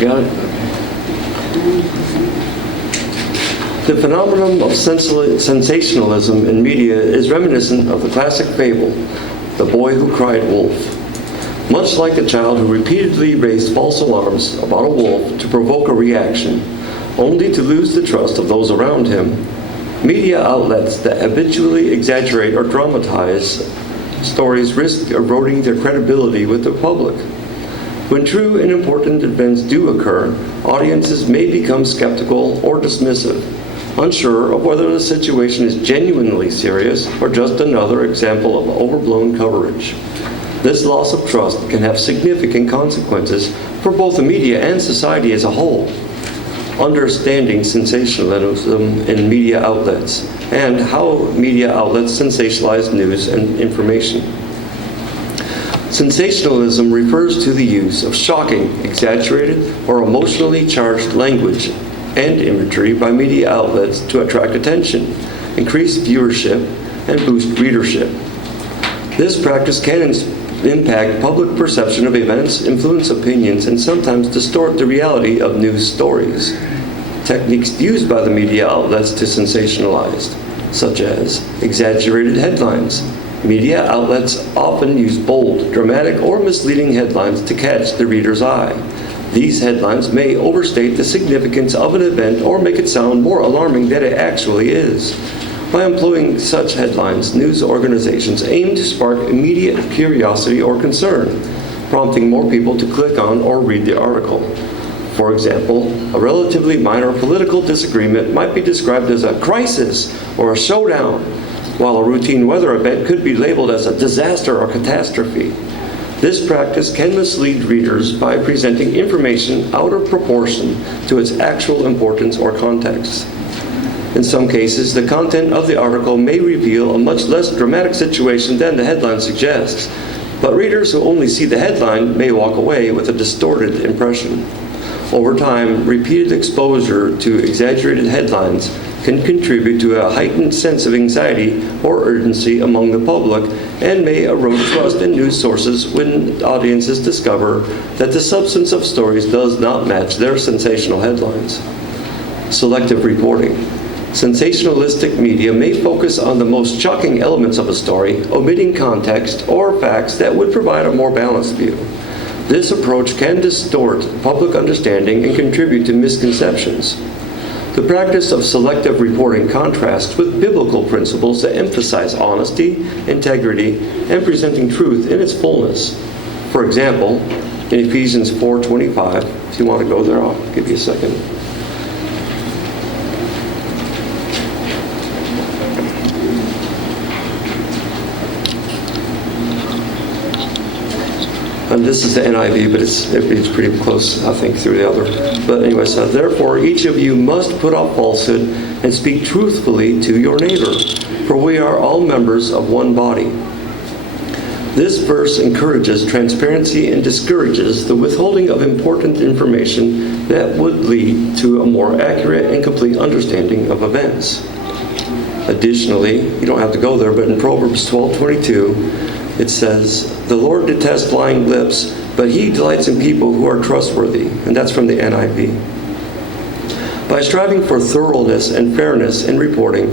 Got it? The phenomenon of sensationalism in media is reminiscent of the classic fable, The Boy Who Cried Wolf. Much like a child who repeatedly raised false alarms about a wolf to provoke a reaction, only to lose the trust of those around him, media outlets that habitually exaggerate or dramatize stories risk eroding their credibility with the public. When true and important events do occur, audiences may become skeptical or dismissive, unsure of whether the situation is genuinely serious or just another example of overblown coverage. This loss of trust can have significant consequences for both the media and society as a whole. Understanding sensationalism in media outlets and how media outlets sensationalize news and information. Sensationalism refers to the use of shocking, exaggerated, or emotionally charged language and imagery by media outlets to attract attention, increase viewership, and boost readership. This practice can impact public perception of events, influence opinions, and sometimes distort the reality of news stories. Techniques used by the media outlets to sensationalize, such as exaggerated headlines. Media outlets often use bold, dramatic, or misleading headlines to catch the reader's eye. These headlines may overstate the significance of an event or make it sound more alarming than it actually is. By employing such headlines, news organizations aim to spark immediate curiosity or concern, prompting more people to click on or read the article. For example, a relatively minor political disagreement might be described as a crisis or a showdown, while a routine weather event could be labeled as a disaster or catastrophe. This practice can mislead readers by presenting information out of proportion to its actual importance or context. In some cases, the content of the article may reveal a much less dramatic situation than the headline suggests, but readers who only see the headline may walk away with a distorted impression. Over time, repeated exposure to exaggerated headlines can contribute to a heightened sense of anxiety or urgency among the public and may erode trust in news sources when audiences discover that the substance of stories does not match their sensational headlines. Selective reporting. Sensationalistic media may focus on the most shocking elements of a story, omitting context or facts that would provide a more balanced view. This approach can distort public understanding and contribute to misconceptions. The practice of selective reporting contrasts with biblical principles that emphasize honesty, integrity, and presenting truth in its fullness. For example, in Ephesians 4:25, if you want to go there, I'll give you a second. And this is the NIV, but it's pretty close, I think, through the other. But anyway, so therefore each of you must put off falsehood and speak truthfully to your neighbor, for we are all members of one body. This verse encourages transparency and discourages the withholding of important information that would lead to a more accurate and complete understanding of events. Additionally, you don't have to go there, but in Proverbs 12:22, it says, "The Lord detests lying lips, but he delights in people who are trustworthy." And that's from the NIV. By striving for thoroughness and fairness in reporting,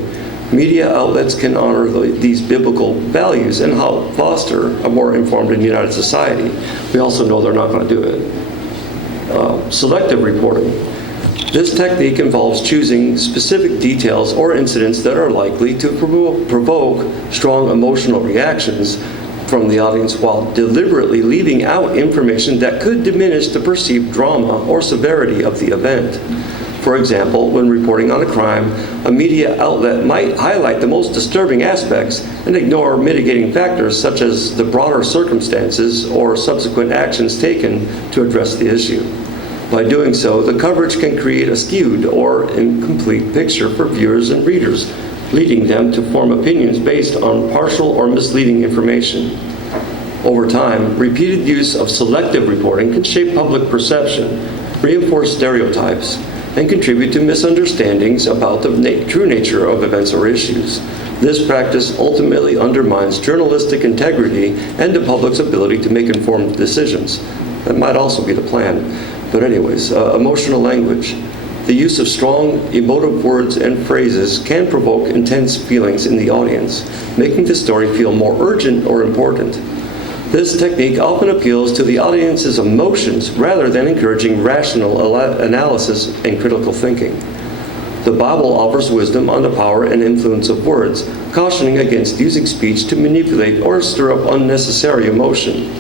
media outlets can honor these biblical values and help foster a more informed and united society. We also know they're not going to do it. Selective reporting. This technique involves choosing specific details or incidents that are likely to provoke strong emotional reactions from the audience while deliberately leaving out information that could diminish the perceived drama or severity of the event. For example, when reporting on a crime, a media outlet might highlight the most disturbing aspects and ignore mitigating factors such as the broader circumstances or subsequent actions taken to address the issue. By doing so, the coverage can create a skewed or incomplete picture for viewers and readers, leading them to form opinions based on partial or misleading information. Over time, repeated use of selective reporting can shape public perception, reinforce stereotypes, and contribute to misunderstandings about the true nature of events or issues. This practice ultimately undermines journalistic integrity and the public's ability to make informed decisions. That might also be the plan. But anyways, emotional language. The use of strong, emotive words and phrases can provoke intense feelings in the audience, making the story feel more urgent or important. This technique often appeals to the audience's emotions rather than encouraging rational analysis and critical thinking. The Bible offers wisdom on the power and influence of words, cautioning against using speech to manipulate or stir up unnecessary emotion.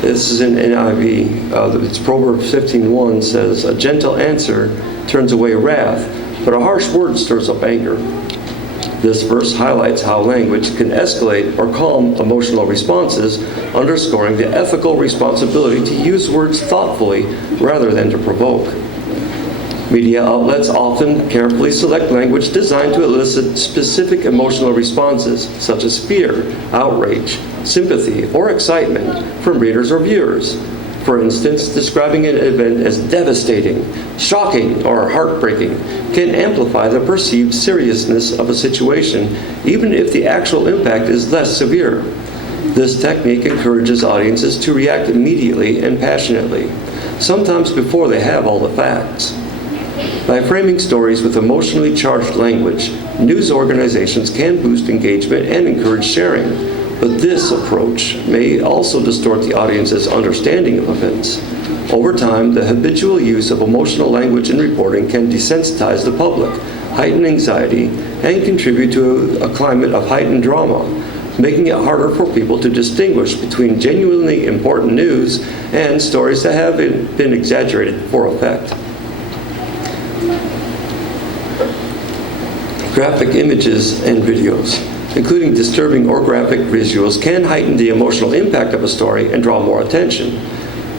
This is in NIV. It's Proverbs 15:1 says, "A gentle answer turns away wrath, but a harsh word stirs up anger." This verse highlights how language can escalate or calm emotional responses, underscoring the ethical responsibility to use words thoughtfully rather than to provoke. Media outlets often carefully select language designed to elicit specific emotional responses, such as fear, outrage, sympathy, or excitement from readers or viewers. For instance, describing an event as devastating, shocking, or heartbreaking can amplify the perceived seriousness of a situation, even if the actual impact is less severe. This technique encourages audiences to react immediately and passionately, sometimes before they have all the facts. By framing stories with emotionally charged language, news organizations can boost engagement and encourage sharing. But this approach may also distort the audience's understanding of events. Over time, the habitual use of emotional language in reporting can desensitize the public, heighten anxiety, and contribute to a climate of heightened drama, making it harder for people to distinguish between genuinely important news and stories that have been exaggerated for effect. Graphic images and videos, including disturbing or graphic visuals, can heighten the emotional impact of a story and draw more attention.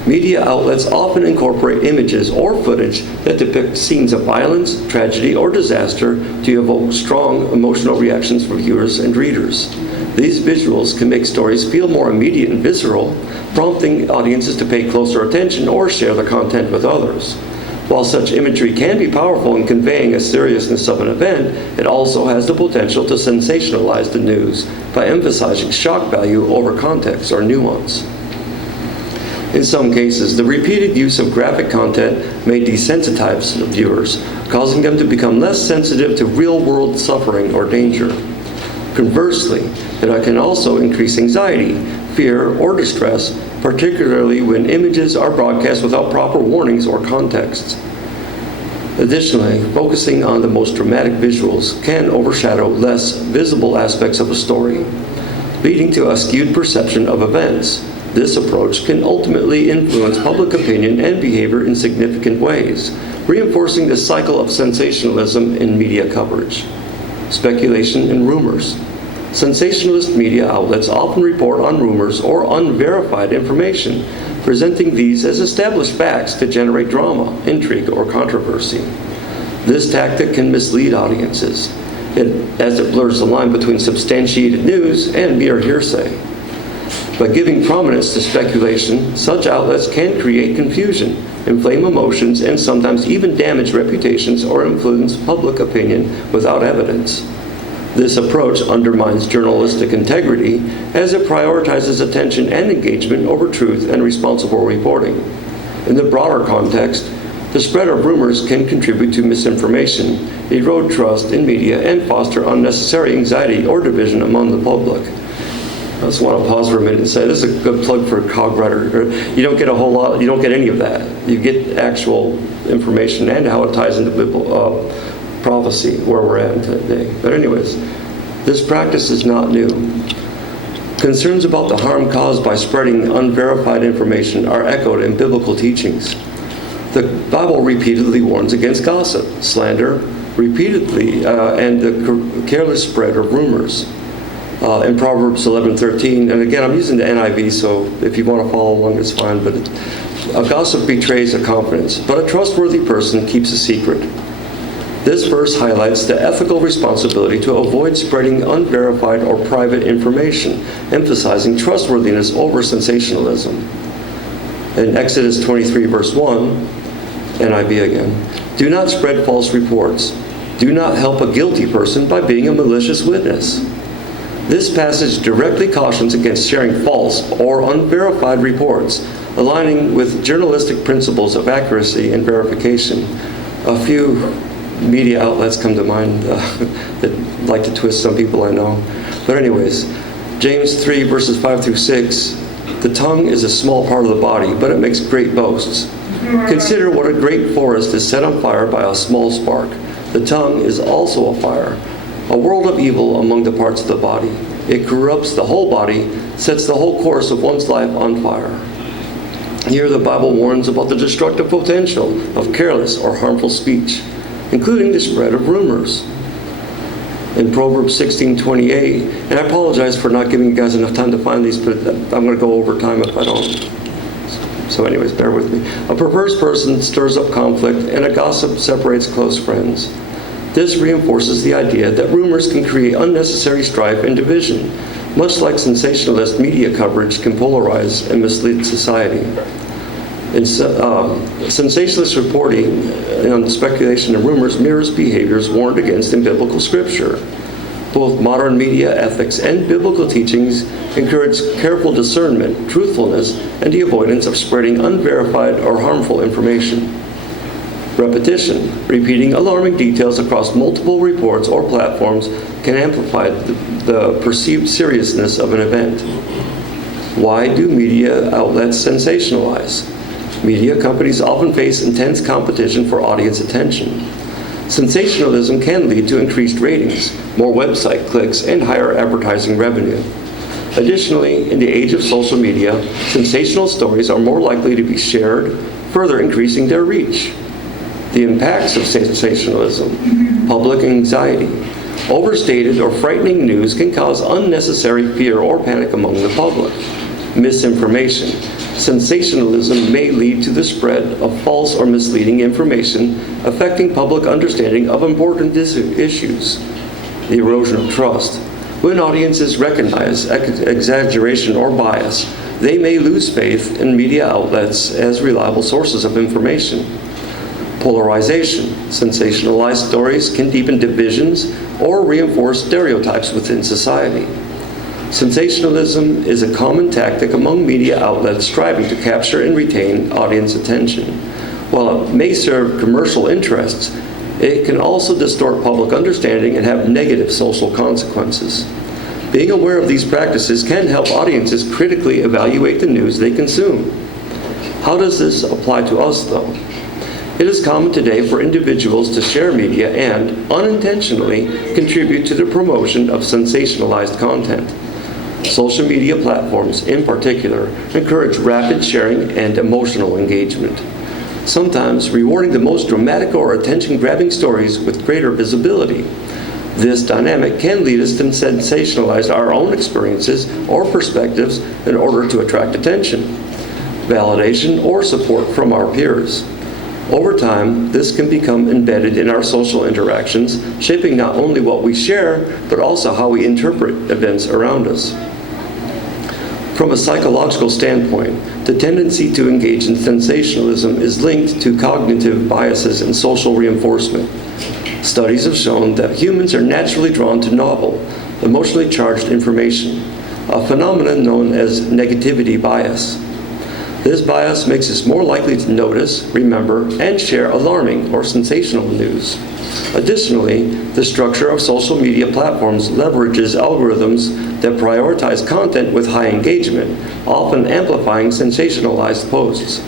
Media outlets often incorporate images or footage that depict scenes of violence, tragedy, or disaster to evoke strong emotional reactions for viewers and readers. These visuals can make stories feel more immediate and visceral, prompting audiences to pay closer attention or share the content with others. While such imagery can be powerful in conveying a seriousness of an event, it also has the potential to sensationalize the news by emphasizing shock value over context or nuance. In some cases, the repeated use of graphic content may desensitize viewers, causing them to become less sensitive to real-world suffering or danger. Conversely, it can also increase anxiety, fear, or distress, particularly when images are broadcast without proper warnings or context. Additionally, focusing on the most dramatic visuals can overshadow less visible aspects of a story, leading to a skewed perception of events. This approach can ultimately influence public opinion and behavior in significant ways, reinforcing the cycle of sensationalism in media coverage. Speculation and rumors. Sensationalist media outlets often report on rumors or unverified information, presenting these as established facts to generate drama, intrigue, or controversy. This tactic can mislead audiences, as it blurs the line between substantiated news and mere hearsay. By giving prominence to speculation, such outlets can create confusion, inflame emotions, and sometimes even damage reputations or influence public opinion without evidence. This approach undermines journalistic integrity as it prioritizes attention and engagement over truth and responsible reporting. In the broader context, the spread of rumors can contribute to misinformation, erode trust in media, and foster unnecessary anxiety or division among the public. I just want to pause for a minute and say this is a good plug for Cogwriter. You don't get a whole lot, you don't get any of that. You get actual information and how it ties into biblical prophecy, where we're at today. But anyways, this practice is not new. Concerns about the harm caused by spreading unverified information are echoed in biblical teachings. The Bible repeatedly warns against gossip, slander, and the careless spread of rumors. In Proverbs 11:13, and again, I'm using the NIV, so if you want to follow along, it's fine, but a gossip betrays a confidence, but a trustworthy person keeps a secret. This verse highlights the ethical responsibility to avoid spreading unverified or private information, emphasizing trustworthiness over sensationalism. In Exodus 23, verse 1, NIV again, "Do not spread false reports. Do not help a guilty person by being a malicious witness." This passage directly cautions against sharing false or unverified reports, aligning with journalistic principles of accuracy and verification. A few media outlets come to mind that like to twist some people I know. But anyways, James 3 verses 5 through 6, the tongue is a small part of the body, but it makes great boasts. Consider what a great forest is set on fire by a small spark. The tongue is also a fire, a world of evil among the parts of the body. It corrupts the whole body, sets the whole course of one's life on fire. Here the Bible warns about the destructive potential of careless or harmful speech, including the spread of rumors. In Proverbs 16:28, and I apologize for not giving you guys enough time to find these, but I'm going to go over time if I don't. So anyways, bear with me. A perverse person stirs up conflict, and a gossip separates close friends. This reinforces the idea that rumors can create unnecessary strife and division, much like sensationalist media coverage can polarize and mislead society. In sensationalist reporting on speculation and rumors mirrors behaviors warned against in biblical scripture. Both modern media ethics and biblical teachings encourage careful discernment, truthfulness, and the avoidance of spreading unverified or harmful information. Repetition, repeating alarming details across multiple reports or platforms, can amplify the perceived seriousness of an event. Why do media outlets sensationalize? Media companies often face intense competition for audience attention. Sensationalism can lead to increased ratings, more website clicks, and higher advertising revenue. Additionally, in the age of social media, sensational stories are more likely to be shared, further increasing their reach. The impacts of sensationalism: public anxiety. Overstated or frightening news can cause unnecessary fear or panic among the public. Misinformation. Sensationalism may lead to the spread of false or misleading information affecting public understanding of important issues. The erosion of trust. When audiences recognize exaggeration or bias, they may lose faith in media outlets as reliable sources of information. Polarization. Sensationalized stories can deepen divisions or reinforce stereotypes within society. Sensationalism is a common tactic among media outlets striving to capture and retain audience attention. While it may serve commercial interests, it can also distort public understanding and have negative social consequences. Being aware of these practices can help audiences critically evaluate the news they consume. How does this apply to us, though? It is common today for individuals to share media and, unintentionally, contribute to the promotion of sensationalized content. Social media platforms, in particular, encourage rapid sharing and emotional engagement, sometimes rewarding the most dramatic or attention-grabbing stories with greater visibility. This dynamic can lead us to sensationalize our own experiences or perspectives in order to attract attention, validation, or support from our peers. Over time, this can become embedded in our social interactions, shaping not only what we share, but also how we interpret events around us. From a psychological standpoint, the tendency to engage in sensationalism is linked to cognitive biases and social reinforcement. Studies have shown that humans are naturally drawn to novel, emotionally charged information, a phenomenon known as negativity bias. This bias makes us more likely to notice, remember, and share alarming or sensational news. Additionally, the structure of social media platforms leverages algorithms that prioritize content with high engagement, often amplifying sensationalized posts.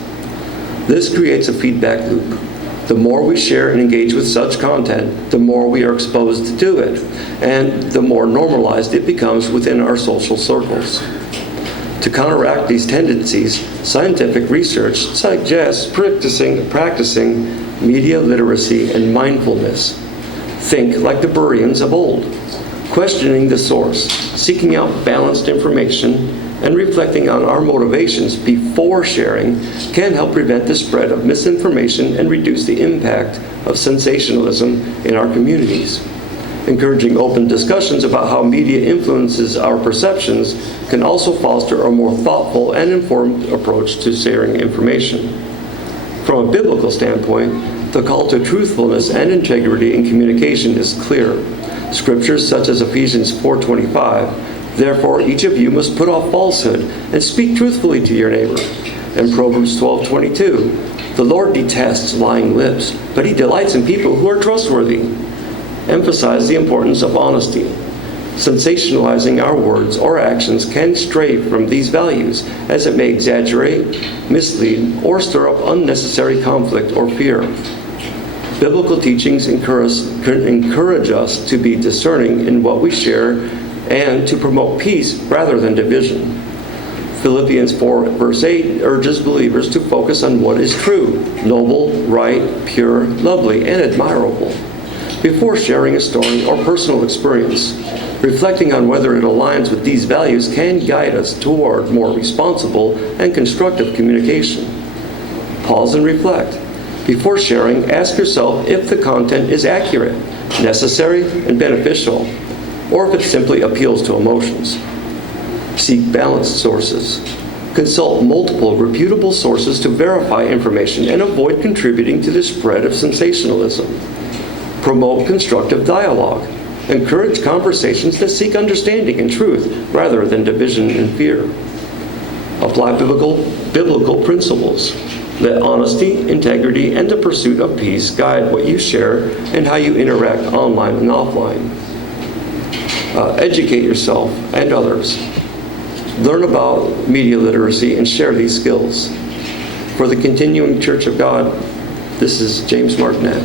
This creates a feedback loop. The more we share and engage with such content, the more we are exposed to it, and the more normalized it becomes within our social circles. To counteract these tendencies, scientific research suggests practicing media literacy and mindfulness. Think like the Bereans of old, questioning the source, seeking out balanced information, and reflecting on our motivations before sharing can help prevent the spread of misinformation and reduce the impact of sensationalism in our communities. Encouraging open discussions about how media influences our perceptions can also foster a more thoughtful and informed approach to sharing information. From a biblical standpoint, the call to truthfulness and integrity in communication is clear. Scriptures such as Ephesians 4:25, "Therefore each of you must put off falsehood and speak truthfully to your neighbor, And Proverbs 12:22, the Lord detests lying lips, but he delights in people who are trustworthy. Emphasize the importance of honesty. Sensationalizing our words or actions can stray from these values, as it may exaggerate, mislead, or stir up unnecessary conflict or fear. Biblical teachings encourage us to be discerning in what we share and to promote peace rather than division. Philippians 4 verse 8 urges believers to focus on what is true, noble, right, pure, lovely, and admirable before sharing a story or personal experience. Reflecting on whether it aligns with these values can guide us toward more responsible and constructive communication. Pause and reflect. Before sharing, ask yourself if the content is accurate, necessary, and beneficial, or if it simply appeals to emotions. Seek balanced sources. Consult multiple reputable sources to verify information and avoid contributing to the spread of sensationalism. Promote constructive dialogue. Encourage conversations that seek understanding and truth rather than division and fear. Apply biblical principles. Let honesty, integrity, and the pursuit of peace guide what you share and how you interact online and offline. Educate yourself and others. Learn about media literacy and share these skills. For the Continuing Church of God, this is James Martenet.